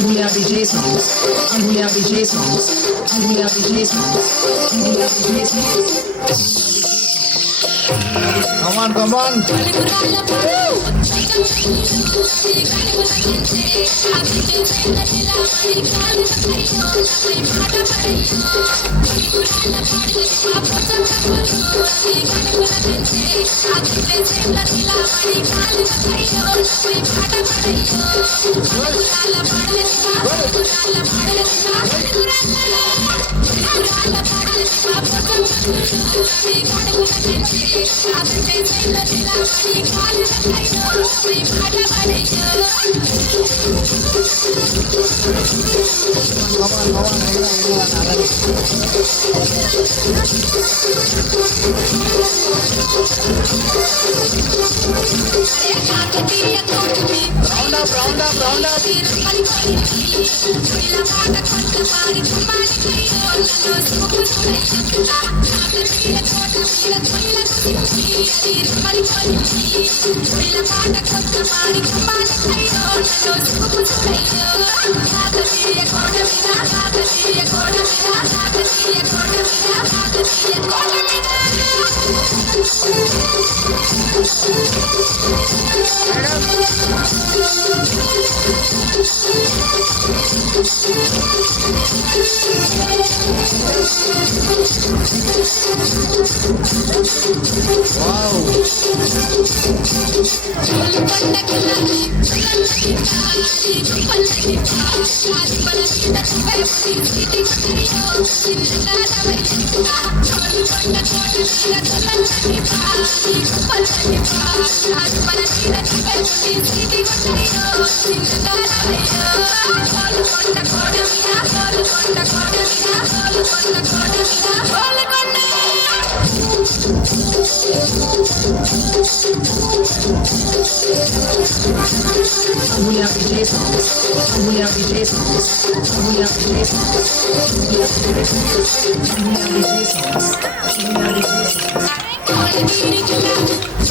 Angulia DJ songs. Angulia DJ songs. Angulia DJ songs. Angulia DJ songs. Come on, come on. Round up. Angulia DJ songs. Angulia DJ songs. Angulia DJ songs. Angulia DJ songs. Angulia DJ songs.